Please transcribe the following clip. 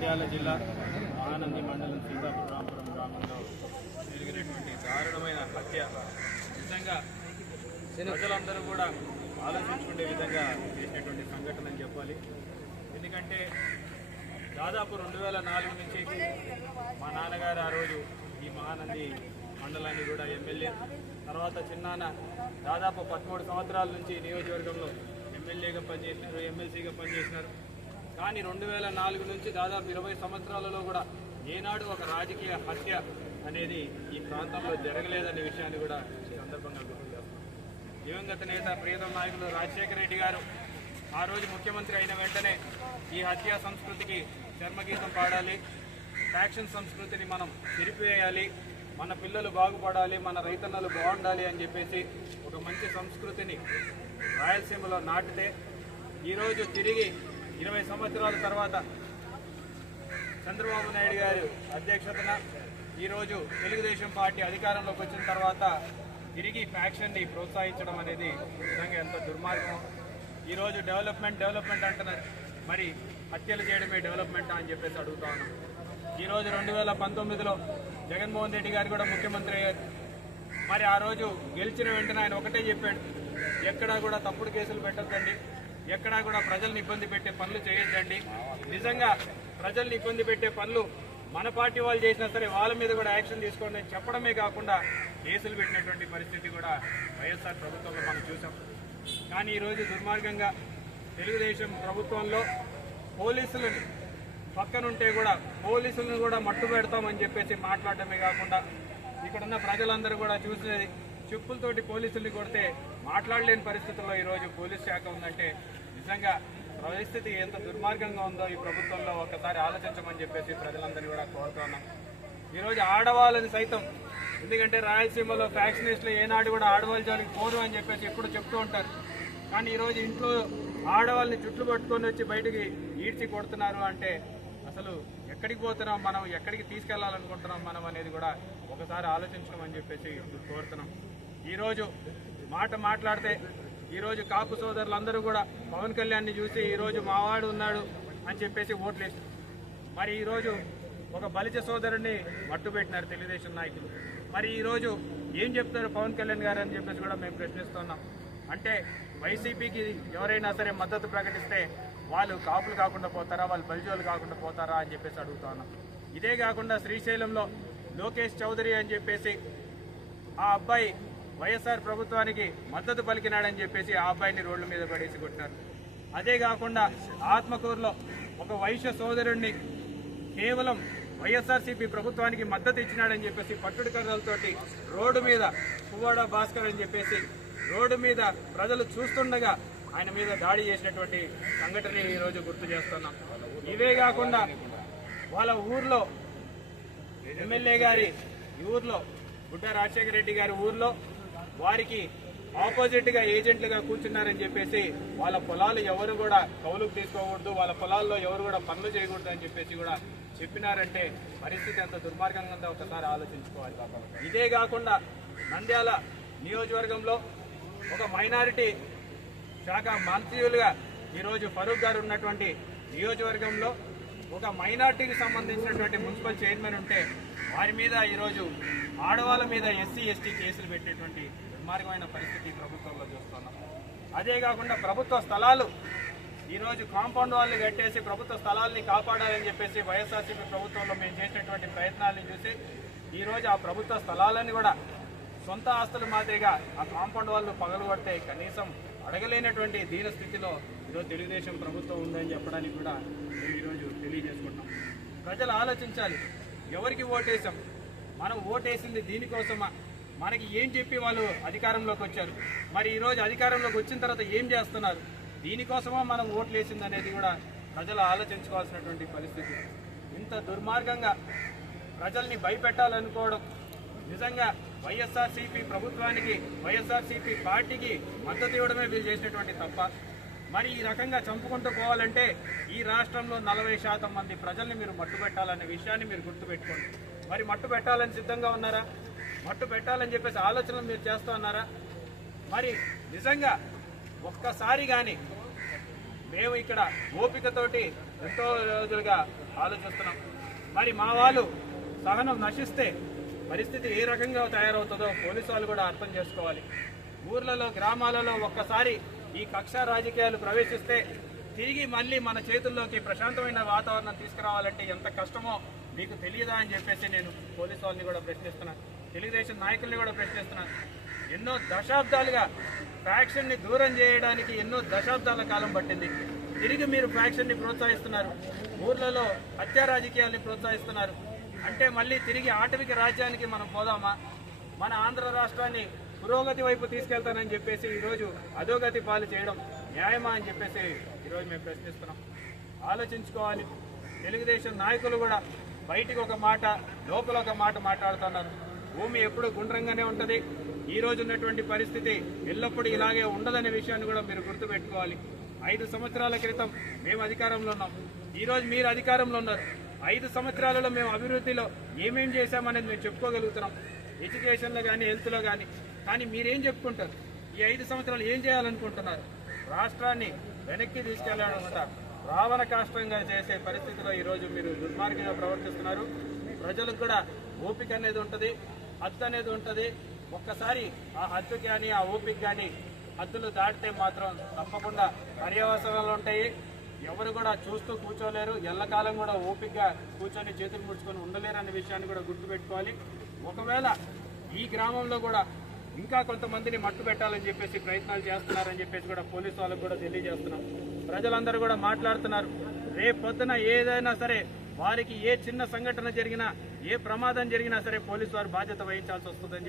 నంద్యాల జిల్లా ఆనంది మండలం సీతాపురం రాంపురం గ్రామంలో జరిగినటువంటి దారుణమైన హత్య. నిజంగా ప్రజలందరూ కూడా ఆలోచించుకునే విధంగా చేసినటువంటి సంఘటన అని చెప్పాలి. ఎందుకంటే దాదాపు రెండు వేల నాలుగు నుంచి మా నాన్నగారు ఆ రోజు ఈ మహానంది మండలాన్ని కూడా ఎమ్మెల్యే తర్వాత చిన్నాన్న దాదాపు పదమూడు సంవత్సరాల నుంచి నియోజకవర్గంలో ఎమ్మెల్యేగా పనిచేసినారు ఎమ్మెల్సీగా పనిచేసినారు. కానీ రెండు వేల నాలుగు నుంచి దాదాపు ఇరవై సంవత్సరాలలో కూడా ఏనాడు ఒక రాజకీయ హత్య అనేది ఈ ప్రాంతంలో జరగలేదనే విషయాన్ని కూడా ఈ సందర్భంగా గుర్తు చేస్తున్నాం. దివంగత నేత ప్రియతమ నాయకులు రాజశేఖర రెడ్డి గారు ఆ రోజు ముఖ్యమంత్రి అయిన వెంటనే ఈ హత్యా సంస్కృతికి చర్మగీతం పాడాలి ఫ్యాక్షన్ సంస్కృతిని మనం చెరిపివేయాలి మన పిల్లలు బాగుపడాలి మన రైతన్నలు బాగుండాలి అని చెప్పేసి ఒక మంచి సంస్కృతిని రాయలసీమలో నాటితే ఈరోజు తిరిగి ఇరవై సంవత్సరాల తర్వాత చంద్రబాబు నాయుడు గారి అధ్యక్షతన ఈరోజు తెలుగుదేశం పార్టీ అధికారంలోకి వచ్చిన తర్వాత తిరిగి ఫ్యాక్షన్ని ప్రోత్సహించడం అనేది నిజంగా ఎంత దుర్మార్గం ఈరోజు డెవలప్మెంట్ డెవలప్మెంట్ అంటున్నారు. మరి హత్యలు చేయడమే డెవలప్మెంట్ అని చెప్పేసి అడుగుతా ఉన్నాం. ఈరోజు రెండు వేల పంతొమ్మిదిలో జగన్మోహన్ రెడ్డి గారు కూడా ముఖ్యమంత్రి అయ్యారు. మరి ఆ రోజు గెలిచిన వెంటనే ఆయన ఒకటే చెప్పాడు ఎక్కడా కూడా తప్పుడు కేసులు పెట్టద్దండి. ఎక్కడా కూడా ప్రజల్ని ఇబ్బంది పెట్టే పనులు చేయొద్దండి. నిజంగా ప్రజల్ని ఇబ్బంది పెట్టే పనులు మన పార్టీ వాళ్ళు చేసినా సరే వాళ్ళ మీద కూడా యాక్షన్ తీసుకోండి చెప్పడమే కాకుండా కేసులు పెట్టినటువంటి పరిస్థితి కూడా వైఎస్ఆర్ ప్రభుత్వంలో మనం చూసాం. కానీ ఈరోజు దుర్మార్గంగా తెలుగుదేశం ప్రభుత్వంలో పోలీసులు పక్కనుంటే కూడా పోలీసులను కూడా మట్టు పెడతామని చెప్పేసి మాట్లాడటమే కాకుండా ఇక్కడున్న ప్రజలందరూ కూడా చూసినది చెప్పులతోటి పోలీసుల్ని కొడితే మాట్లాడలేని పరిస్థితుల్లో ఈరోజు పోలీస్ శాఖ ఉందంటే నిజంగా పరిస్థితి ఎంత దుర్మార్గంగా ఉందో ఈ ప్రభుత్వంలో ఒకసారి ఆలోచించమని చెప్పేసి ప్రజలందరినీ కూడా కోరుతున్నాం ఈరోజు ఆడవాళ్ళని సైతం ఎందుకంటే రాయలసీమలో ఫ్యాక్షనిస్టులు ఏనాడు కూడా ఆడవాళ్ళ జోలికి పోరు అని చెప్పేసి ఎప్పుడు చెప్తూ ఉంటారు. కానీ ఈరోజు ఇంట్లో ఆడవాళ్ళని జుట్లు పట్టుకొని వచ్చి బయటికి ఈడ్చి కొడుతున్నారు అంటే అసలు ఎక్కడికి పోతున్నాం మనం? ఎక్కడికి తీసుకెళ్ళాలనుకుంటున్నాం మనం అనేది కూడా ఒకసారి ఆలోచించడం అని చెప్పేసి కోరుతున్నాం. ఈరోజు మాట మాట్లాడితే ఈరోజు కాపు సోదరులందరూ కూడా పవన్ కళ్యాణ్ని చూసి ఈరోజు మావాడు ఉన్నాడు అని చెప్పేసి ఓట్లు వేస్తారు మరి ఈరోజు ఒక బలిజ సోదరుడిని మట్టుపెట్టినారు తెలుగుదేశం నాయకులు. మరి ఈరోజు ఏం చెప్తారు పవన్ కళ్యాణ్ గారు అని చెప్పేసి కూడా మేము ప్రశ్నిస్తున్నాం. అంటే వైసీపీకి ఎవరైనా సరే మద్దతు ప్రకటిస్తే వాళ్ళు కాపులు కాకుండా పోతారా వాళ్ళు బలిజోలు కాకుండా పోతారా అని చెప్పేసి అడుగుతా ఉన్నాం. ఇదే కాకుండా శ్రీశైలంలో లోకేష్ చౌదరి అని చెప్పేసి ఆ అబ్బాయి వైఎస్ఆర్ ప్రభుత్వానికి మద్దతు పలికినాడని చెప్పేసి ఆ అబ్బాయిని రోడ్ల మీద పడేసి కొట్టినారు. అదే కాకుండా ఆత్మకూరులో ఒక వైశ్య సోదరుణ్ణి కేవలం వైఎస్ఆర్సీపీ ప్రభుత్వానికి మద్దతు ఇచ్చినాడని చెప్పేసి పట్టుడు కర్రలతోటి రోడ్డు మీద పువ్వాడ భాస్కర్ అని చెప్పేసి రోడ్డు మీద ప్రజలు చూస్తుండగా ఆయన మీద దాడి చేసినటువంటి సంఘటన ఈరోజు గుర్తు చేస్తున్నాం. ఇవే కాకుండా వాళ్ళ ఊర్లో ఎమ్మెల్యే గారి ఊర్లో గుడ్డ రాజశేఖర రెడ్డి గారి ఊర్లో వారికి ఆపోజిట్గా ఏజెంట్లుగా కూర్చున్నారని చెప్పేసి వాళ్ళ పొలాలు ఎవరు కూడా కౌలుకు తీసుకోకూడదు వాళ్ళ పొలాల్లో ఎవరు కూడా పనులు చేయకూడదు అని చెప్పేసి కూడా చెప్పినారంటే పరిస్థితి ఎంత దుర్మార్గంగా ఉందో ఒకసారి ఆలోచించుకోవాలి ఇదే కాకుండా నంద్యాల నియోజకవర్గంలో ఒక మైనారిటీ శాఖ మంత్రియులుగా ఈరోజు ఫరూక్ గారు ఉన్నటువంటి నియోజకవర్గంలో ఒక మైనార్టీకి సంబంధించినటువంటి మున్సిపల్ చైర్మన్ ఉంటే వారి మీద ఈరోజు ఆడవాళ్ళ మీద ఎస్సీ ఎస్టీ కేసులు పెట్టేటువంటి దుర్మార్గమైన పరిస్థితి ప్రభుత్వంలో చూస్తున్నాం. అదే కాకుండా ప్రభుత్వ స్థలాలు ఈరోజు కాంపౌండ్ వాళ్ళు కట్టేసి ప్రభుత్వ స్థలాల్ని కాపాడాలని చెప్పేసి వైఎస్ఆర్సీపీ ప్రభుత్వంలో మేము చేసినటువంటి ప్రయత్నాలను చూసి ఈరోజు ఆ ప్రభుత్వ స్థలాలని కూడా సొంత ఆస్తులు మాదిరిగా ఆ కాంపౌండ్ వాళ్ళు పగలగొడితే కనీసం అడగలేనటువంటి దీన స్థితిలో ఈరోజు తెలుగుదేశం ప్రభుత్వం ఉందని చెప్పడానికి కూడా మేము ఈరోజు తెలియజేసుకుంటున్నాం. ప్రజలు ఆలోచించాలి ఎవరికి ఓటేసాం మనం ఓటేసింది దీనికోసమా? మనకి ఏం చెప్పి వాళ్ళు అధికారంలోకి వచ్చారు? మరి ఈరోజు అధికారంలోకి వచ్చిన తర్వాత ఏం చేస్తున్నారు? దీనికోసమో మనం ఓట్లు వేసింది అనేది కూడా ప్రజలు ఆలోచించుకోవాల్సినటువంటి పరిస్థితి. ఇంత దుర్మార్గంగా ప్రజల్ని భయపెట్టాలనుకోవడం నిజంగా వైఎస్ఆర్సీపీ ప్రభుత్వానికి వైఎస్ఆర్సీపీ పార్టీకి మద్దతు ఇవ్వడమే వీళ్ళు చేసినటువంటి తప్ప మరి ఈ రకంగా చంపుకుంటూ పోవాలంటే ఈ రాష్ట్రంలో నలభై శాతం మంది ప్రజల్ని మీరు మట్టు పెట్టాలనే విషయాన్ని మీరు గుర్తుపెట్టుకోండి. మరి మట్టు పెట్టాలని సిద్ధంగా ఉన్నారా? మట్టు పెట్టాలని చెప్పేసి ఆలోచనలు మీరు చేస్తూ ఉన్నారా? మరి నిజంగా ఒక్కసారి కానీ మేము ఇక్కడ ఓపికతోటి ఎంతో రోజులుగా ఆలోచిస్తున్నాం. మరి మా వాళ్ళు సహనం నశిస్తే పరిస్థితి ఏ రకంగా తయారవుతుందో పోలీసు వాళ్ళు కూడా అర్థం చేసుకోవాలి. ఊర్లలో గ్రామాలలో ఒక్కసారి ఈ కక్ష రాజకీయాలు ప్రవేశిస్తే తిరిగి మళ్ళీ మన చేతుల్లోకి ప్రశాంతమైన వాతావరణం తీసుకురావాలంటే ఎంత కష్టమో మీకు తెలియదా అని చెప్పేసి నేను పోలీసు వాళ్ళని కూడా ప్రశ్నిస్తున్నాను తెలుగుదేశం నాయకుల్ని కూడా ప్రశ్నిస్తున్నాను ఎన్నో దశాబ్దాలుగా ఫ్యాక్షన్ని దూరం చేయడానికి ఎన్నో దశాబ్దాల కాలం పట్టింది. తిరిగి మీరు ఫ్యాక్షన్ని ప్రోత్సహిస్తున్నారు. ఊర్లలో హత్యా రాజకీయాల్ని ప్రోత్సహిస్తున్నారు. అంటే మళ్ళీ తిరిగి ఆటవిక రాజ్యానికి మనం పోదామా? మన ఆంధ్ర రాష్ట్రాన్ని పురోగతి వైపు తీసుకెళ్తానని చెప్పేసి ఈరోజు అధోగతి పాలు చేయడం న్యాయమా అని చెప్పేసి ఈరోజు మేము ప్రశ్నిస్తున్నాం. ఆలోచించుకోవాలి. తెలుగుదేశం నాయకులు కూడా బయటికి ఒక మాట లోపల ఒక మాట మాట్లాడుతున్నారు. భూమి ఎప్పుడు గుండ్రంగానే ఉంటుంది. ఈ రోజు ఉన్నటువంటి పరిస్థితి ఎల్లప్పుడూ ఇలాగే ఉండదనే విషయాన్ని కూడా మీరు గుర్తుపెట్టుకోవాలి. ఐదు సంవత్సరాల క్రితం మేము అధికారంలో ఉన్నాం. ఈరోజు మీరు అధికారంలో ఉన్నారు. ఐదు సంవత్సరాలలో మేము అభివృద్ధిలో ఏమేం చేశామనేది మేము చెప్పుకోగలుగుతున్నాం. ఎడ్యుకేషన్లో కానీ హెల్త్లో కానీ కానీ మీరేం చెప్పుకుంటారు? ఈ ఐదు సంవత్సరాలు ఏం చేయాలనుకుంటున్నారు? రాష్ట్రాన్ని వెనక్కి తీసుకెళ్ళాలనుకుంటారు రావణ కాష్టంగా చేసే పరిస్థితిలో ఈరోజు మీరు దుర్మార్గంగా ప్రవర్తిస్తున్నారు. ప్రజలకు కూడా ఓపిక అనేది ఉంటుంది హద్దు అనేది ఉంటుంది. ఒక్కసారి ఆ హద్దు కానీ ఆ ఓపిక కానీ హద్దులు దాటితే మాత్రం తప్పకుండా పర్యవసరాలు ఉంటాయి. ఎవరు కూడా చూస్తూ కూర్చోలేరు. ఎల్లకాలం కూడా ఓపికగా కూర్చొని చేతులు ముడుచుకొని ఉండలేరు అనే విషయాన్ని కూడా గుర్తుపెట్టుకోవాలి. ఒకవేళ ఈ గ్రామంలో కూడా ఇంకా కొంతమందిని మట్టు పెట్టాలని చెప్పేసి ప్రయత్నాలు చేస్తున్నారని చెప్పేసి కూడా పోలీసు వాళ్ళకు కూడా తెలియజేస్తున్నాం. ప్రజలందరూ కూడా మాట్లాడుతున్నారు. రేపు పొద్దున ఏదైనా సరే వారికి ఏ చిన్న సంఘటన జరిగినా ఏ ప్రమాదం జరిగినా సరే పోలీసు వారు బాధ్యత వహించాల్సి వస్తుందని